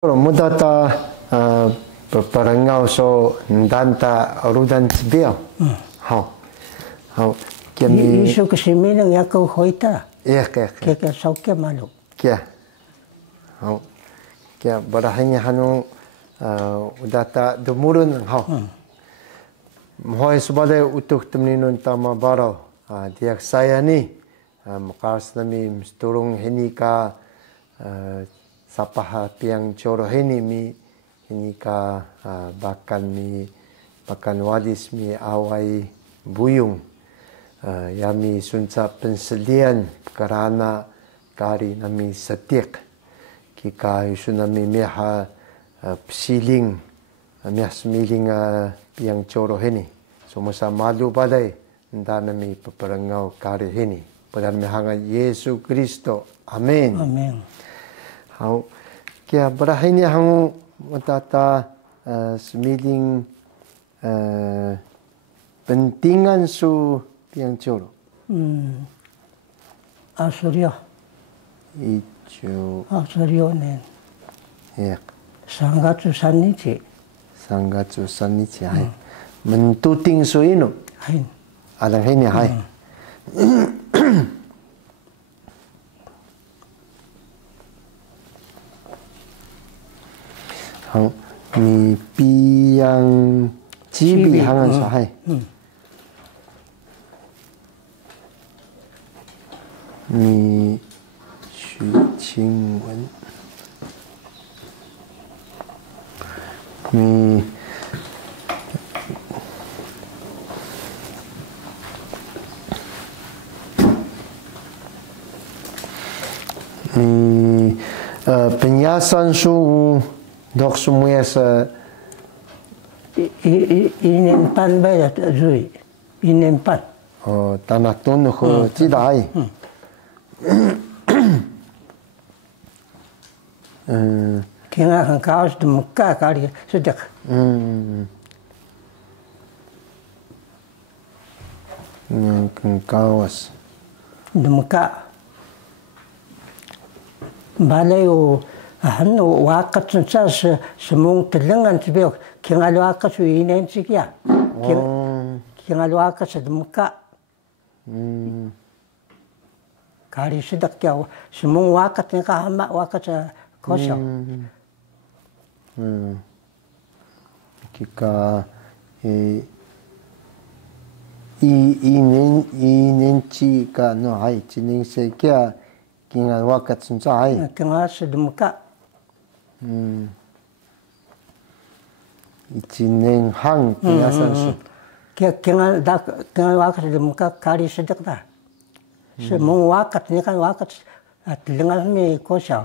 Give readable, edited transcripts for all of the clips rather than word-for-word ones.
Mudata perengau so danta rudan tibia. Hau. Kami isu kesini nang ya kau hoita. Iya ke. Ke sauke malu. Kia. Hau. Kia berahinya hanu udata dumurun hau. Mohoi subade utuh temninun tama baro. Diak saya ni makas nami misturung hini ka sapaha piang coro hini mi hini ka bakan wadis mi awai buyung yami sunca penselian karana kari nami setik kika yusu nami meha psiling meh semiling piang coro hini semasa malu balai nda nami peperengau kari hini pada mehanga Yesu Kristo amin Amin. Hau kia berahinya hang matata semiling pentingan su piang coro. Asurio. Ijo. Asurio nen. Ya. Sangatsu sanichi. Sangatsu sanichi hai. Mentuting su inu. Hai. Alang ini hai. Hang mi piang cibi hangan sa hai. Mi Xu Qingwen. Mi penyasan su dok semua sa Inempan bayat zui. Inempan. tanah tunuh tidak. Kena kan kaos di muka kali sejak. Kawas. Di muka. Balai o hanu wakat sensa semung telengan sebab kena wakat su inen sikia. Kena wakat di muka. Kali sedak kau semung wakat ni kahama wakat kosong. Kika inen cika no hai cinin sekia kena wakat sensa hai. Kena di muka. Cinin hang penyasan su. Kena wakat di muka kali sedak dah. Semua wakat ni kan wakat telengan ni kosong.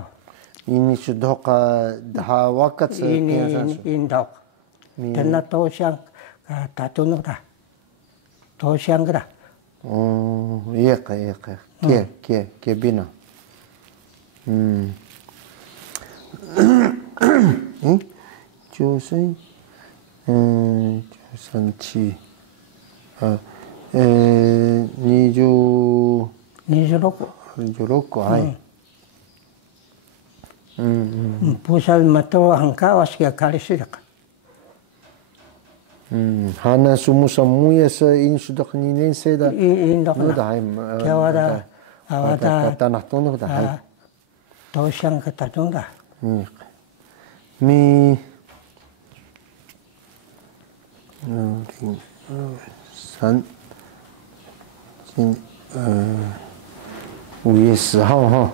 Ini sudah dah wakat Ini indok. Karena tosang tatunuh dah. Tosang dah. Oh, iya ka. Kia bina. Josan chi. Nijuroko hai. Pusat mato hangkawas kia kali sidak. Hana semuanya in sudah ninen seda. Indok dah hai. Kia awada tanah tunuh dah hai. tosang ketatung dah. Mi san 5月10号哈。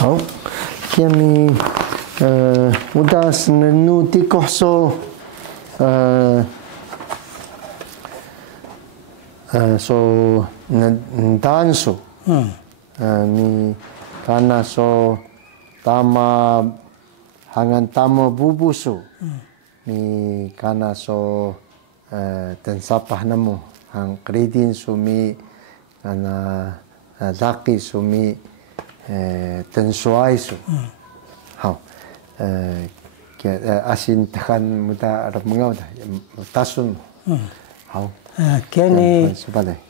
好，kami udah senenu tikoh so so danso ni Kana so tama hangan tama bubusu. Mi kana so tensapah namu hang kredin sumi kana laki sumi tensuai su. Hau asin takan muda ramngau dah tasun. Hau. Kini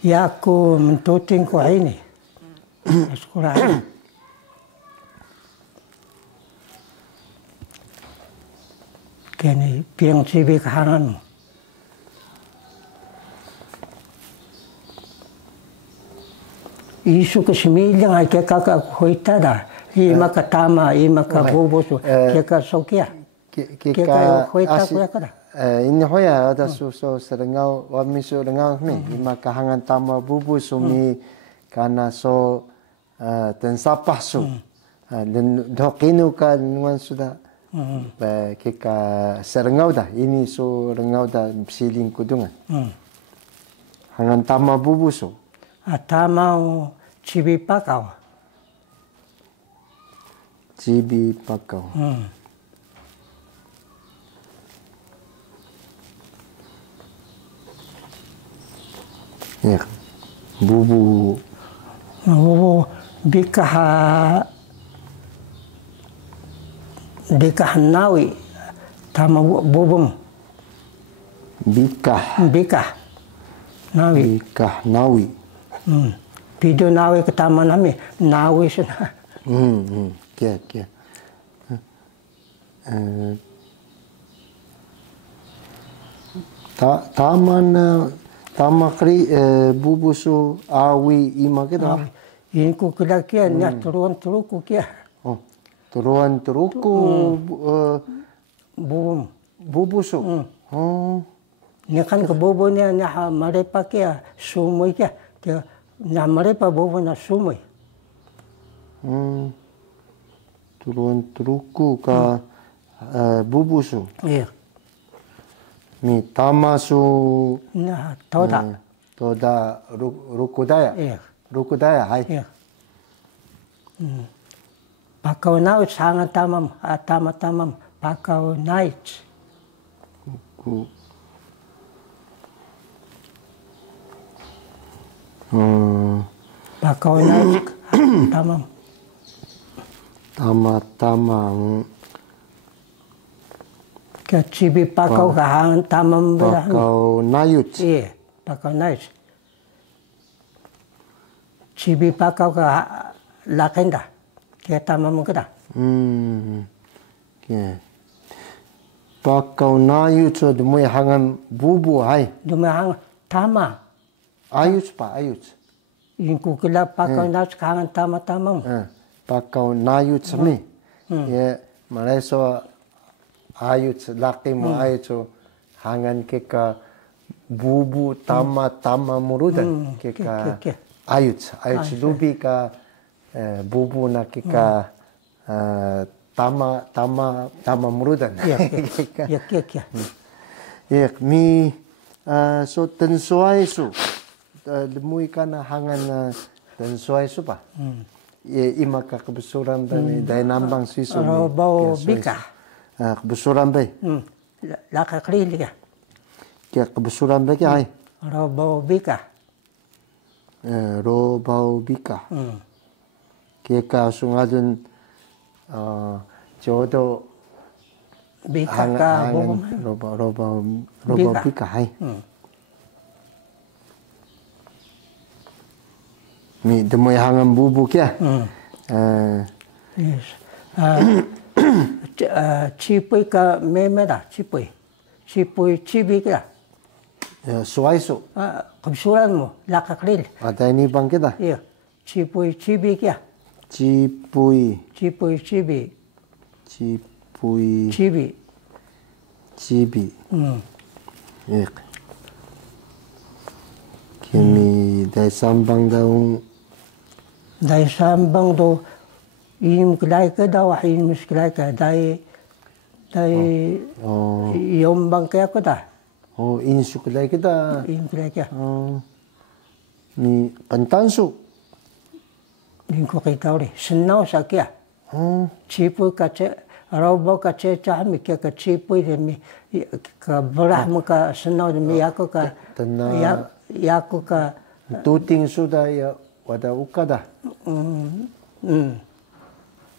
yaku mentuting ko ini. Sekolah. Kini piang cibi kahangan. Isu kesembilan ay kakak hoita dah. Ima katama, ima kabubusu, kaka sokia. Kaka hoita ko yakada. Ini hoya ada susu serengau wami su rengau mi ima kahangan tama bubusu mi kana so tensapah su. Dan dokinu ka nuan sudah kika serengau dah. Ini so rengau dah siling kudungan. Hangan tama bubusu. Tama cibi pakau. Cibi pakau. Ya, bubu. Bubu bikah nawi. Tama bubum. Bikah nawi. Bikah nawi. Pido nawi ke taman nami. Nawi sana. Kia. Tamakri bubusu awi ima kita. Ini ku kira kia ni turuan turuku kia. Oh, turuan turuku bubusu. Oh. Ni kan ke bubu ni mereka kia sumui kia. Dia mereka bubu na sumui. Turuan turuku ka bubusu. Iya. Mi tamasu. Nah, toda. Toda rukudaya. Iya. Rukudaya, hai. Iya. Pakau naik sangat tamam, tamam. Pakau naik. Pakau naik tamam. Tamam. Ke cibi pakau kahangan tamam belah. Pakau nayut. Iya, pakau naik. Cibi pakau ka lakenda. Ke tamam kita. Okay. Pakau nayut so dumui hangan bubu hai. Dumui hangan tama. Ayut pa ayut. Ingku kila pakau naik kahangan tamam. Pakau nayut sami. Ya, Malaysia ayut laki mo ayut so hangan keka bubu tama murudan keka ayut lubi ka bubu na keka tama murudan. Ya. Ya, mi so tensuai su demui kana hangan tensuai su pa. Ima ka kebesuran dan dai nambang sisu. Bau bika. Kebesuran bay. Laka kli ya. Kia kebesuran bay kia hai. Bau bika. Bau bika. Kia ka sungadun jodoh bika ka bau bika hai. Mi demui hangan bubu kia. Yes. Cipui ka meme dah cipui cibi kia. Suai su. Kebesuran mo laka kril. Ada ini bang kita. Iya. Cipui cibi kia. Cipui cibi. Ik. Kini dai sambang daung. Dai sambang do im kelai ke dah wah im kelai ke dai yombang ke aku dah. Oh, ini sukulai kita. Im kelai ke. Ni pentansu. Lingko kita ori. Senau sakia. Cipui kace. Robo kace cah mi kia ka cipui de mi ka belah muka senau de mi aku ka. Yaku ka. Tuting sudah ya wada ukada.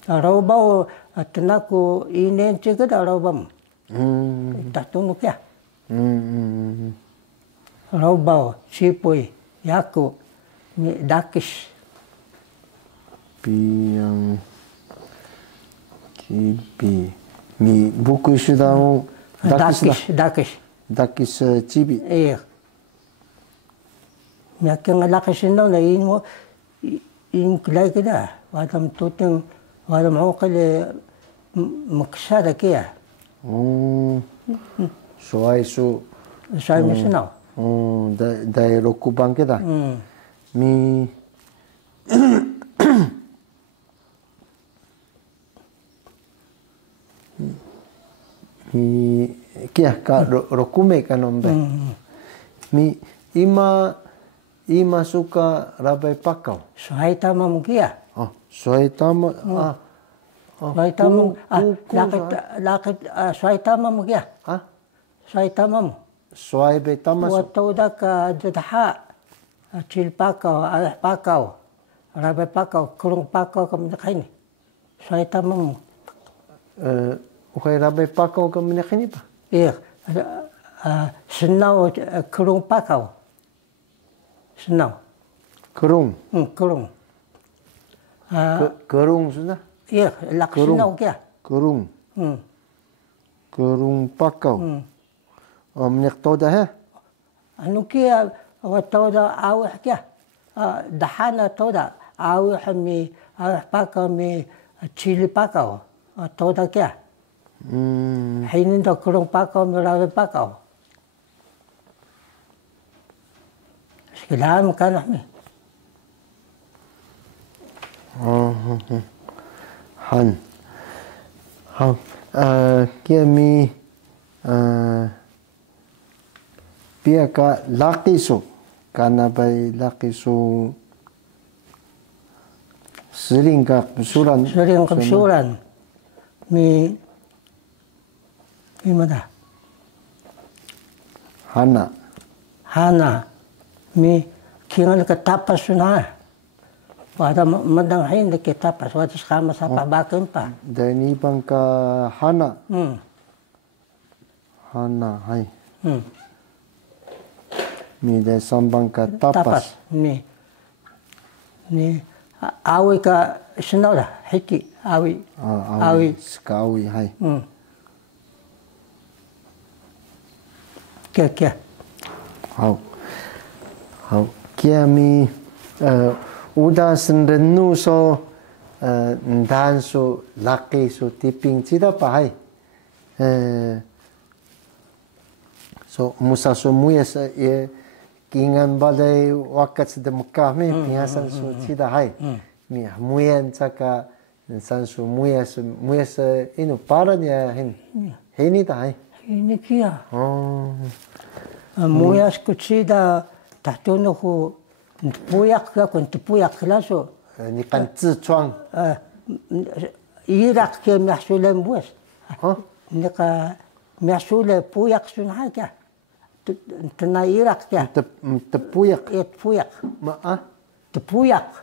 Robo tenaku inen juga dah robo. Tak tunggu kia. Robo cipui yaku mi dakis. Yang cibi mi buku sudah dakis cibi. Iya. Mi akan ngalakis ino na in kulai kita. Wadam tuting wadam okale maksada kia. Soai su. Soai misinau. Dai rokubang kita. Mi kia ka rokume ka nombe. Mi ima suka rabai pakau. Soai tama mukia. Soai tama. Soai tama. Lakit soai tama mukia. Soai tama mu. Soai be tama. Waktu dah ka jadaha cil pakau, ayah pakau, rabai pakau, kurung pakau kami nak ini. Soai tama mu. Ukai rabai pakau kami nak ini pa? Iya. Senau kurung pakau. Senau. Kerung. Kerung. Kerung sudah? Iya, lak senau kia. Kerung. Kerung pakau. Minyak toda he? Anu kia toda awih kia. Dahana toda awih mi awih pakau mi cili pakau. Toda kia. Hinin to kerung pakau mi rawe pakau. Sekilam kan mi. Han. Kia mi pia ka lakiso karena bai lakiso sering kapsuran mi mana hana mi kingal ka tapas na pada mandang hain de ke tapas wata sama sapa baken pa dan ibang ka hana hai mi de sambang ka tapas ni awi ka sinora hiki awi skawi hai kia hau kia mi udah senrenu so dan so laki so tiping cida pa hai so musa so muyas ye kingan balai wakat sedem Mekah mi biasan so cida hai mi muyan caka san so muyas inu paranya ini ta hai ini kia muyas ku cida tahtono ku puyak ka kun puyak laso ni kan zhuang irak ke mahsulan buas ni ka mahsul puyak sun haja tena irak ya tepuyak puyak ma tepuyak